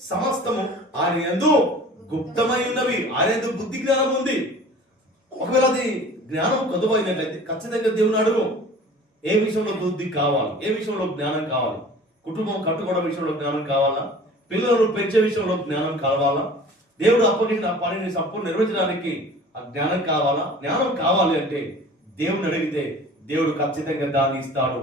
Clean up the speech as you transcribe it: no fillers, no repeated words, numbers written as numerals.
సమస్తము ఆయన యందు గుప్తమై ఉన్నవి. ఆయన యందు బుద్ధి జ్ఞానం ఉంది. ఒకవేళ అది జ్ఞానం కొద్దువైనట్లయితే ఖచ్చితంగా దేవుని అడుగు. ఏ విషయంలో బుద్ధి కావాలి, ఏ విషయంలో జ్ఞానం కావాలి, కుటుంబం కట్టుకోవడం విషయంలో జ్ఞానం కావాలా, పిల్లలను పెంచే విషయంలో జ్ఞానం కావాలా, దేవుడు అప్పగించిన ఆ పనిని సంపూర్ణ నిర్వహించడానికి ఆ జ్ఞానం కావాలా. జ్ఞానం కావాలి అంటే దేవుని అడిగితే దేవుడు ఖచ్చితంగా దాన్ని ఇస్తాడు.